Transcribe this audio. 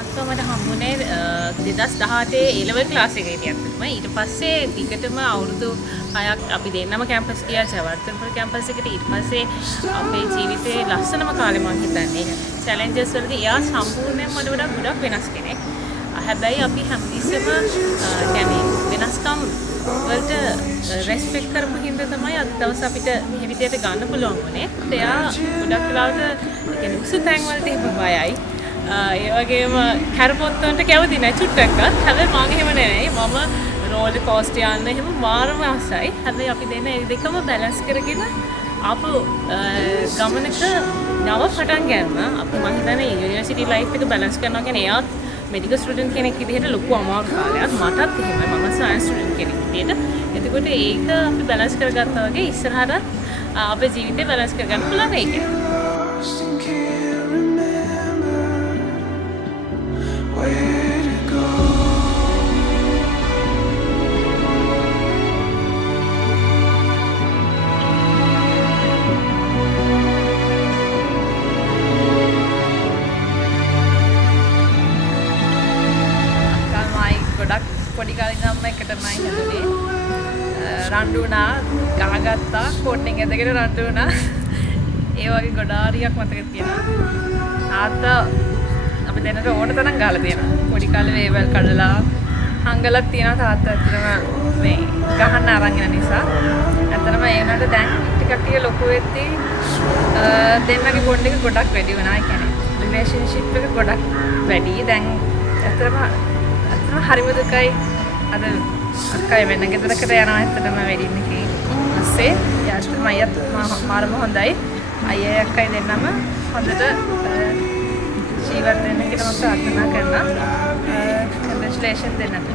මහත්මයා මට හම්බුනේ 2018 A level class එකේදී ඇත්තටම. ඊට පස්සේ දිගටම අවුරුදු 6ක් අපි දෙන්නම කැම්පස් ගියා ජවර්ධනපුර කැම්පස් එකට. ඊට පස්සේ අපේ ජීවිතේ ලස්සනම කාලේ මම හිතන්නේ. චැලෙන්ජස් වලදී එයා සම්පූර්ණයෙන්ම මට වඩා ගොඩක් වෙනස් කෙනෙක්. හැබැයි අපි හැමතිස්සෙම කියන්නේ වෙනස්කම් වලට රෙස්පෙක්ට් කරමු හින්දා තමයි අද දවස් අපිට මේ විදියට ගන්න පුළුවන් වුණේ. එයා ගොඩක් වෙලාවට කියන්නේ උසු තැන් වලට එහෙම බයයි. ඒ වගේම කැරපොත්තන්ට කැවති නැහැ චුට්ටක්වත්. හැබැයි මම එහෙම නෙවෙයි. මම රෝලර් කෝස්ටර් යන්න එහෙම මාරම ආසයි. හැබැයි අපි දෙන්න ඒ දෙකම බැලන්ස් කරගෙන ආපු ගමනක නව පටන් ගන්න. අපි මම හිතන්නේ යුනිවර්සිටි ලයිෆ් එක බැලන්ස් කරනවා කියන්නේ එයාත් මෙඩිකල් ස්ටුඩන්ට් කෙනෙක් විදිහට ලොකු අමාරු කාලයක්. මටත් එහෙමයි. මම සයන්ස් ස්ටුඩන්ට් කෙනෙක් විදිහට. එතකොට ඒක අපි බැලන්ස් කරගත්තා වගේ ඉස්සරහට අපේ ජීවිතේ බැලන්ස් කරගන්න පුළුවන් වෙයි කියලා. පොඩි කාලේ ඉඳන්ම එකටමයි හැදුනේ. රණ්ඩු වුණා, ගහගත්තා, කොට්ටෙන් ඇදගෙන රණ්ඩු වුණා. ඒ වගේ ගොඩාරියක් මතක තියෙනවා. තාත්තා අපි දෙන්නට ඕන තරම් ගහලා තියෙනවා. පොඩි කාලේ වේවල් කඩලා හංගලක් තියෙනවා තාත්තා ඇත්තටම මේ ගහන්න අරන් යන නිසා. ඇත්තටම ඒ වුණාට දැන් ටික ලොකු වෙද්දී දෙන්නගේ බොන්ඩ් එක ගොඩක් වැඩි වුණා. ඒ කියන්නේ රිලේෂන්ෂිප් එක ගොඩක් වැඩි. දැන් ඇත්තටම හරිම දුකයි. අද අක්කයි වෙන ගෙදරකට යනවා ඇත්තටම වෙඩින් එකේ. ඊපස්සේ යාත් මයිත් මාරම හොඳයි. අයියා අක්කයි දෙන්නම හොඳට ජීවත් වෙන්න කියලා මම ප්‍රාර්ථනා කරනවා. කන්ග්‍රැචුලේෂන් දෙන්නට.